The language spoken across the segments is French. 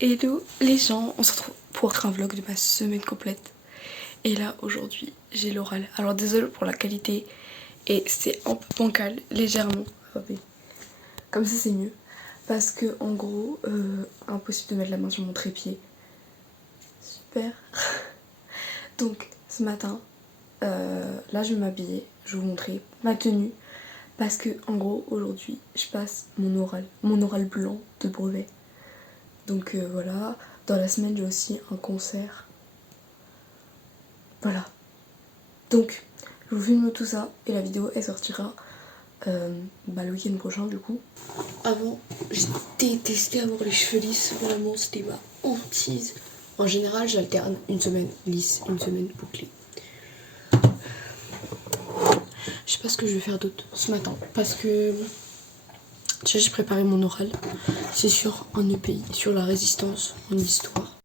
Hello les gens, on se retrouve pour un vlog de ma semaine complète. Et là aujourd'hui j'ai l'oral. Alors désolé pour la qualité et c'est un peu bancal, légèrement. Comme ça c'est mieux. Parce que en gros, impossible de mettre la main sur mon trépied. Super. Donc ce matin, là je vais m'habiller, je vais vous montrer ma tenue. Parce que en gros aujourd'hui je passe mon oral blanc de brevet. Donc voilà, dans la semaine j'ai aussi un concert. Voilà. Donc je vous filme tout ça et la vidéo elle sortira le week-end prochain du coup. Avant j'ai détesté avoir les cheveux lisses, vraiment c'était ma hantise. En général j'alterne une semaine lisse, une semaine bouclée. Je sais pas ce que je vais faire d'autre ce matin parce que déjà j'ai préparé mon oral. C'est sur un EPI, sur la résistance en histoire.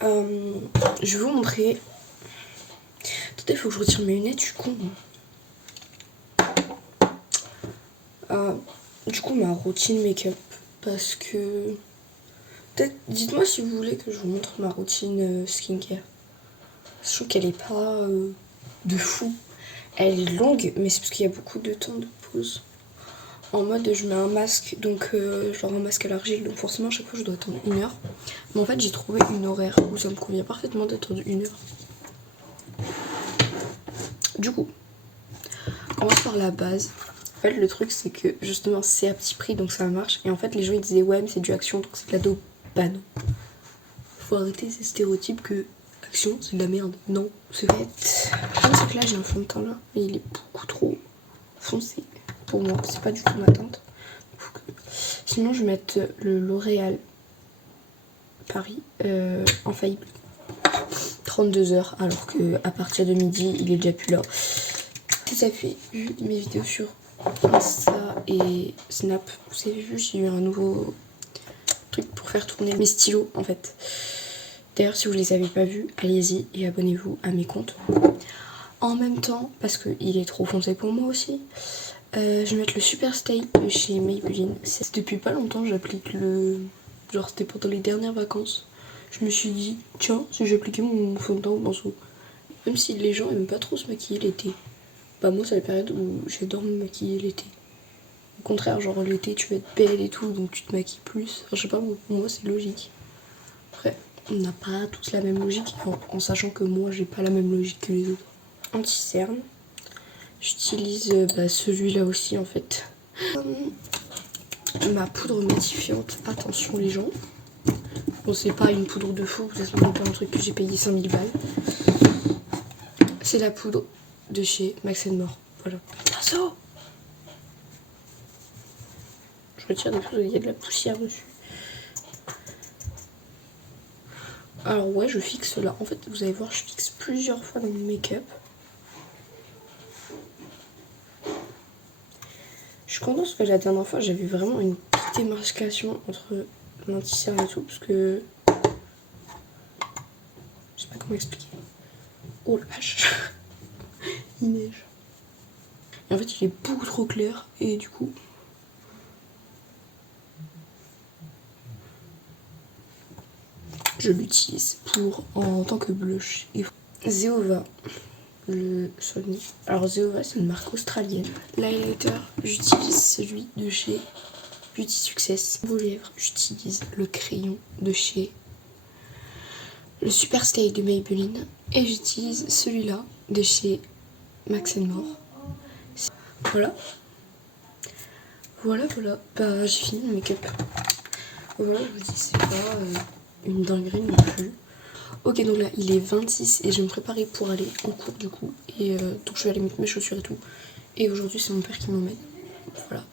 Je vais vous montrer. Attendez, il faut que je retire mes lunettes, je suis con. Du coup, ma routine make-up. Parce que. Peut-être, dites-moi si vous voulez que je vous montre ma routine skincare. Je trouve qu'elle est pas de fou. Elle est longue, mais c'est parce qu'il y a beaucoup de temps de pause. En mode, je mets un masque, donc genre un masque à l'argile, donc forcément, à chaque fois, je dois attendre 1 heure. Mais en fait, j'ai trouvé une horaire où ça me convient parfaitement d'attendre 1 heure. Du coup, on commence par la base. En fait, le truc, c'est que justement, c'est à petit prix, donc ça marche. Et en fait, les gens, ils disaient, ouais, mais c'est du Action, donc c'est de la dope. Bah non. Faut arrêter ces stéréotypes que Action, c'est de la merde. Non, c'est fait. Le problème, c'est que là, j'ai un fond de teint là, mais il est beaucoup trop foncé pour moi. C'est pas du tout ma teinte. Sinon, je vais mettre le L'Oréal Paris infaillible. 32 heures, alors que à partir de midi, il est déjà plus là. Vous avez vu mes vidéos sur Insta et Snap. Vous avez vu, j'ai eu un nouveau truc pour faire tourner mes stylos en fait. D'ailleurs, si vous les avez pas vus, allez-y et abonnez-vous à mes comptes. En même temps, parce qu'il est trop foncé pour moi aussi, je vais mettre le Super Stay de chez Maybelline. Depuis pas longtemps, j'applique le... Genre, c'était pendant les dernières vacances. Je me suis dit, tiens, si j'appliquais mon fond de teint au pinceau. Même si les gens aiment pas trop se maquiller l'été. Bah moi c'est la période où j'adore me maquiller l'été. Au contraire, genre l'été tu vas être belle et tout, donc tu te maquilles plus. Enfin, je sais pas, pour moi c'est logique. Après, on n'a pas tous la même logique, en sachant que moi j'ai pas la même logique que les autres. Anti-cerne. J'utilise celui-là aussi en fait. Ma poudre matifiante, attention les gens. Bon, c'est pas une poudre de fou, vous attendez pas un truc que j'ai payé 5000 balles. C'est la poudre de chez Max & More. Voilà. Pinceau! Je retire des choses, il y a de la poussière dessus. Alors ouais, je fixe là. En fait, vous allez voir, je fixe plusieurs fois dans mon make-up. Je suis contente parce que la dernière fois, j'avais vraiment une petite démarcation entre l'anti-cerne et tout, parce que... Je sais pas comment expliquer. Oh la vache. Il neige. Et en fait, il est beaucoup trop clair, et du coup... je l'utilise en tant que blush. Et Zeova, le Sony. Alors Zeova, c'est une marque australienne. L'highlighter, j'utilise celui de chez Beauty Success. Vos lèvres, j'utilise le crayon de chez le Super Stay de Maybelline. Et j'utilise celui-là de chez Max & More. Voilà. Voilà. Bah j'ai fini mon make-up. Voilà, je vous dis, c'est pas une dinguerie non plus. Ok, donc là il est 26 et je vais me préparer pour aller en cours du coup. Et donc je vais aller mettre mes chaussures et tout. Et aujourd'hui c'est mon père qui m'emmène. Voilà.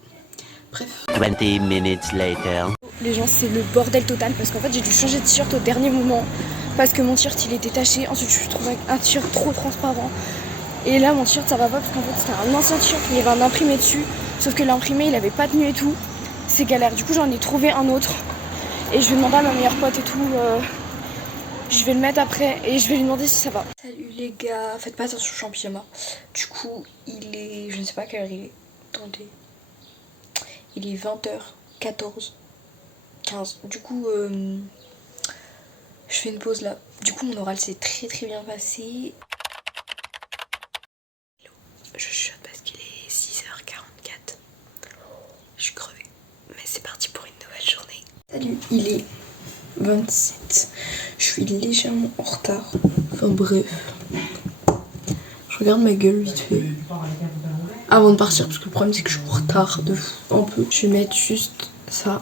Bref. 20 minutes later. Les gens, c'est le bordel total parce qu'en fait j'ai dû changer de t-shirt au dernier moment. Parce que mon t-shirt il était taché. Ensuite je suis trouvée avec un t-shirt trop transparent. Et là mon t-shirt ça va pas parce qu'en fait c'était un ancien t-shirt, il y avait un imprimé dessus. Sauf que l'imprimé il avait pas tenu et tout. C'est galère. Du coup j'en ai trouvé un autre. Et je vais demander à ma meilleure pote et tout. Je vais le mettre après et je vais lui demander si ça va. Salut les gars, faites pas attention, je suis en pyjama. Du coup, il est... je ne sais pas quelle heure il est. Attendez. Il est 20h14. 15. Du coup, je fais une pause là. Du coup, mon oral s'est très bien passé. Je chuchote parce qu'il est 6h44. Je suis crevée. Mais c'est parti pour une nouvelle journée. Salut, il est 27. Je suis légèrement en retard. Enfin bref. Je regarde ma gueule vite fait. Avant de partir, parce que le problème c'est que je suis en retard de fou. Un peu. Je vais mettre juste ça.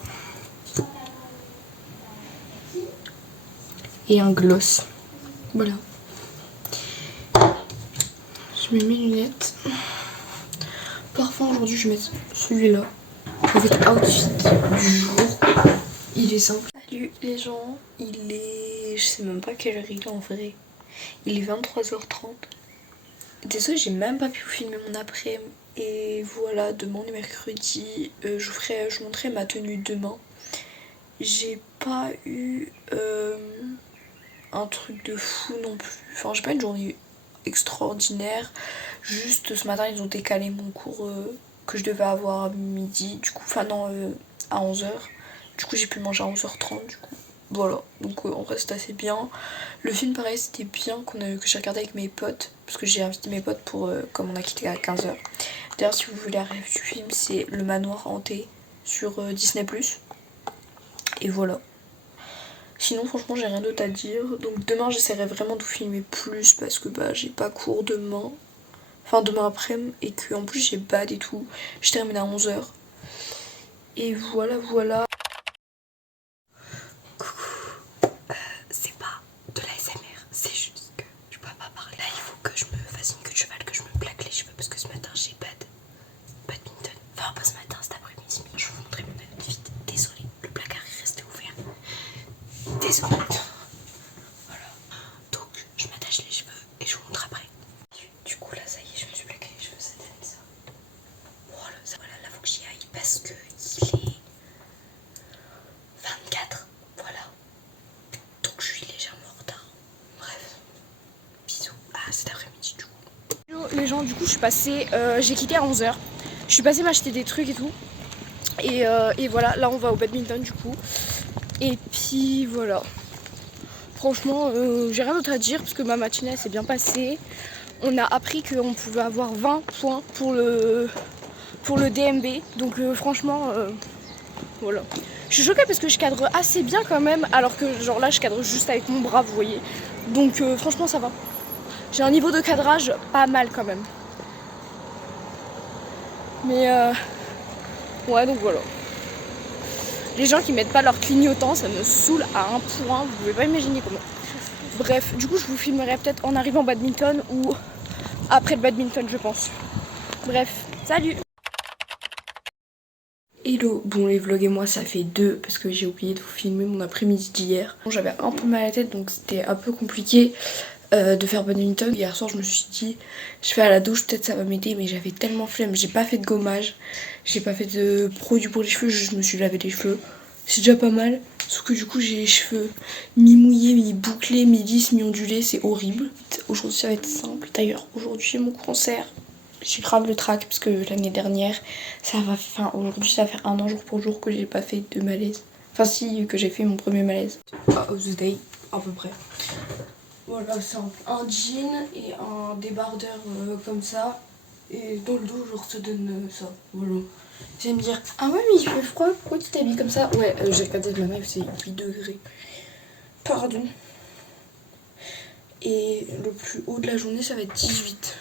Et un gloss. Voilà. Je mets mes lunettes. Parfum aujourd'hui je vais mettre celui-là. Avec outfit du jour. Il est simple. Salut les gens. Il est... Je sais même pas quelle heure il est en vrai. Il est 23h30. Désolée, j'ai même pas pu vous filmer mon après-midi. Et voilà, demain on est mercredi. Je vous montrerai ma tenue demain. J'ai pas eu un truc de fou non plus. Enfin, j'ai pas une journée extraordinaire. Juste ce matin, ils ont décalé mon cours que je devais avoir à midi. Du coup, enfin non, à 11h. Du coup, j'ai pu manger à 11h30. Du coup, voilà. Donc en vrai, c'était assez bien. Le film, pareil, c'était bien que j'ai regardé avec mes potes. Parce que j'ai invité mes potes pour comme on a quitté à 15h. D'ailleurs, si vous voulez la review du film, c'est Le Manoir Hanté sur Disney+. Et voilà. Sinon, franchement, j'ai rien d'autre à dire. Donc demain, j'essaierai vraiment de vous filmer plus parce que bah j'ai pas cours demain. Enfin, demain après-midi. Et que en plus, j'ai bad et tout. Je termine à 11h. Et voilà, voilà. Coucou. C'est pas de la SMR. C'est juste que je peux pas parler. Là, il faut que je me fasse une queue de cheval, que je me plaque les cheveux. Parce que ce matin, j'ai badminton. Enfin, pas ce matin, cet après-midi. Je vais vous montrer mon outfit. Désolée, le placard est resté ouvert. Désolée. Voilà. Donc, je m'attache les cheveux et je vous montre après. Du coup, là, ça y est, je me suis plaqué les cheveux. Ça donne ça. Voilà, là, faut que j'y aille parce que il est 24. Voilà. Donc, je suis légèrement en retard. Bref. Bisous. À cet après-midi, du coup. Hello les gens, du coup, je suis passée. J'ai quitté à 11h. Je suis passée m'acheter des trucs et tout. Et voilà, là, on va au badminton, du coup. Et puis voilà. Franchement, j'ai rien d'autre à dire parce que ma matinée s'est bien passée. On a appris qu'on pouvait avoir 20 points pour le DMB. Donc franchement, voilà. Je suis choquée parce que je cadre assez bien quand même. Alors que genre là, je cadre juste avec mon bras, vous voyez. Donc franchement, ça va. J'ai un niveau de cadrage pas mal quand même. Mais ouais, donc voilà. Les gens qui mettent pas leur clignotant, ça me saoule à un point, vous pouvez pas imaginer comment. Bref, du coup je vous filmerai peut-être en arrivant au badminton ou après le badminton, je pense. Bref, salut! Hello, bon les vlogs et moi ça fait 2 parce que j'ai oublié de vous filmer mon après-midi d'hier. Bon, j'avais un peu mal à la tête donc c'était un peu compliqué de faire badminton. Hier soir je me suis dit je vais à la douche, peut-être ça va m'aider, mais j'avais tellement flemme, j'ai pas fait de gommage, j'ai pas fait de produit pour les cheveux, je me suis lavé les cheveux. C'est déjà pas mal, sauf que du coup j'ai les cheveux mi-mouillés, mi-bouclés, mi-lisses, mi-ondulés, c'est horrible. Aujourd'hui ça va être simple, d'ailleurs aujourd'hui j'ai mon concert. J'ai grave le trac parce que l'année dernière, aujourd'hui ça va faire 1 an jour pour jour que j'ai pas fait de malaise. Enfin si, que j'ai fait mon premier malaise. Of the day, à peu près. Voilà, c'est un jean et un débardeur comme ça. Et dans le dos, genre ça donne ça. Voilà. Vous allez me dire, ah ouais mais il fait froid, pourquoi tu t'habilles comme ça? Ouais, j'ai regardé de ma live, c'est 8 degrés. Pardon. Et le plus haut de la journée, ça va être 18.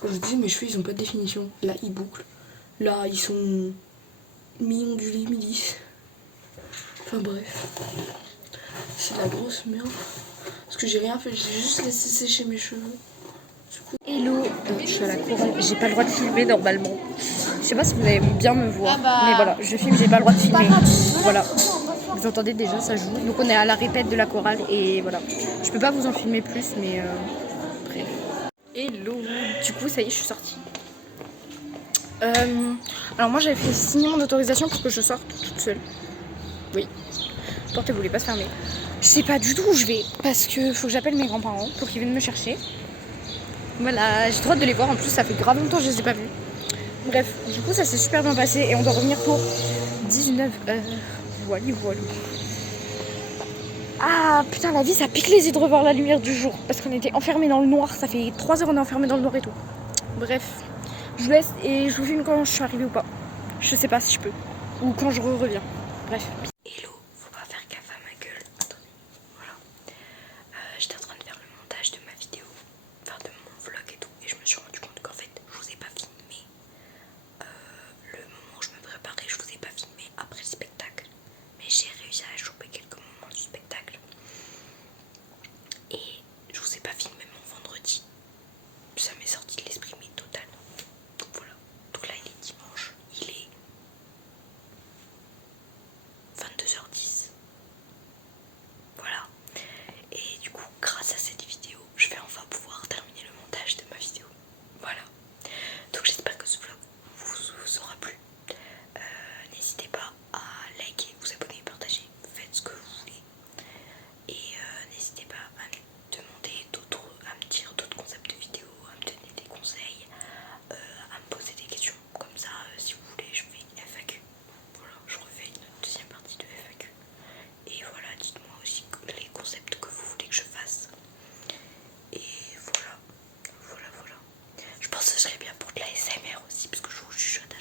Quand je dis mes cheveux ils ont pas de définition. Là ils bouclent. Là ils sont mi-ondulés, mi-lisses. Enfin bref. C'est la grosse merde. Parce que j'ai rien fait, j'ai juste laissé sécher mes cheveux. Du coup... Hello, je suis à la couronne, j'ai pas le droit de filmer normalement. Je sais pas si vous allez bien me voir, mais voilà, je filme, j'ai pas le droit de filmer. Voilà. Vous entendez déjà, ça joue. Donc on est à la répète de la chorale et voilà. Je peux pas vous en filmer plus, mais bref. Hello, du coup ça y est, je suis sortie. Alors moi j'avais fait signer mon autorisation pour que je sorte toute seule. Oui, la porte elle voulait pas se fermer. Je sais pas du tout où je vais parce que faut que j'appelle mes grands-parents pour qu'ils viennent me chercher. Voilà, j'ai trop hâte de les voir, en plus ça fait grave longtemps que je les ai pas vus. Bref, du coup ça s'est super bien passé et on doit revenir pour 19h. Voilà, voilà. Ah putain, la vie ça pique les yeux de revoir la lumière du jour. Parce qu'on était enfermés dans le noir. Ça fait 3 heures qu'on est enfermés dans le noir et tout. Bref, je vous laisse et je vous filme quand je suis arrivée ou pas. Je sais pas si je peux. Ou quand je reviens. Bref. Hello, faut pas faire gaffe à ma gueule. Attendez, voilà. J'étais en train de faire le montage de ma vidéo. Enfin de mon vlog et tout. Et je me suis rendu compte qu'en fait, je vous ai pas filmé. Le moment où je me préparais, je vous ai pas filmé après le spectacle. Mais j'ai réussi à choper quelques moments du spectacle. Et je vous ai pas filmé mon vendredi. Ça m'est sorti de l'esprit mais totalement. Donc voilà. Donc là il est dimanche. Il est 22h10. Voilà. Et du coup grâce à cette vidéo, je vais enfin pouvoir terminer le montage de ma vidéo. Voilà. Donc j'espère que ce vlog vous aura plu. N'hésitez pas à liker, vous abonner, partager, faites ce que vous voulez. Et n'hésitez pas à me demander à me dire d'autres concepts de vidéos, à me donner des conseils, à me poser des questions. Comme ça, si vous voulez, je fais une FAQ. Voilà, je refais une deuxième partie de FAQ. Et voilà, dites-moi aussi les concepts que vous voulez que je fasse. Et voilà, voilà, voilà. Je pense que ce serait bien pour de la SMR aussi, parce que je vous chuchote